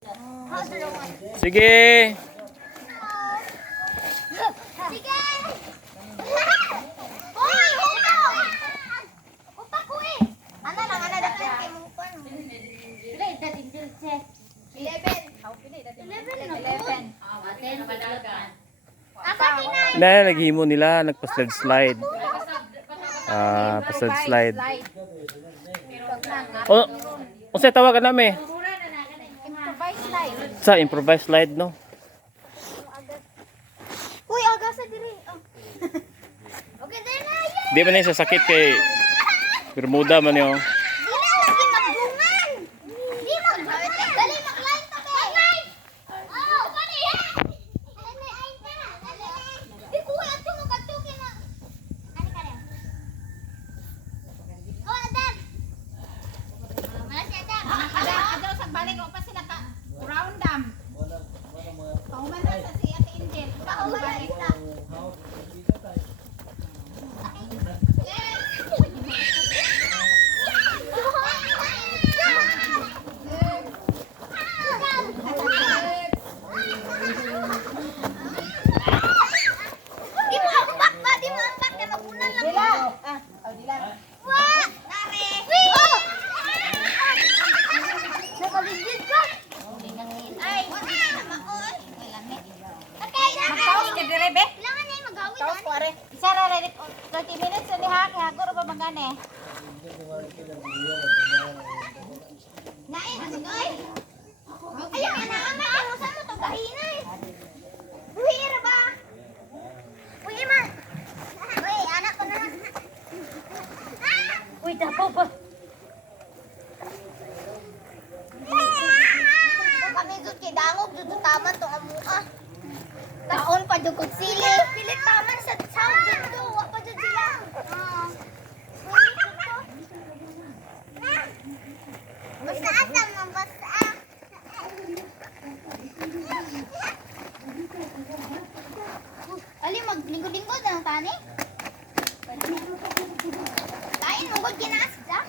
Sige. Sige. Hoy, hukaw. Upak ko eh. Ana lang ana dapat kay mong kon. Pila ita dinjul che. 11. How pila ita? 11. Asa kinay? Na naghimo nila, nagpa-slide slide. Pa-slide slide. Oh, unsa tawagan nami? Improvise slide. Sa improvised slide no. Uy, aga sa diri. Okay, dali na. Di man sa sakit kay Bermuda man yo. Di na lagi magbungan. Di magbungan. Dali mag-line ta be. Line. Oh, kani. Ay pa. Di ko ato mo katukin na. Ani kare. Oh, Adam. Mana si Adam? Ada sa balik ko pa sila ka round dam. Pauman na sa si Ate Angel. Pauman na. Di mo ampak ba? Di mo ampak kay magunan lang. Dila. Dila. Wa! Nare! Nakaligid ka! Ay! Maoy! Okay, Magpaus ka dire be. kailangan na yung mag-awit. Taos ko are. Isa ra 30 minutes sa diha kay hagor ba mangane. Nain, ay! Ayaw, inaama ka mo sa mo itong gahinay. Buhira ba? Uy, man! Uy, anak ko na. Uy, dapo ba? Kami dito kay Dangog, dito taman itong amuka. Taon pa dugod sili. Pilit taman sa sound dito. Wa pa dyan sila. Basta asa mo, basta. Ali, maglingkod-lingkod ang tani? Kain mo, kinaas ka?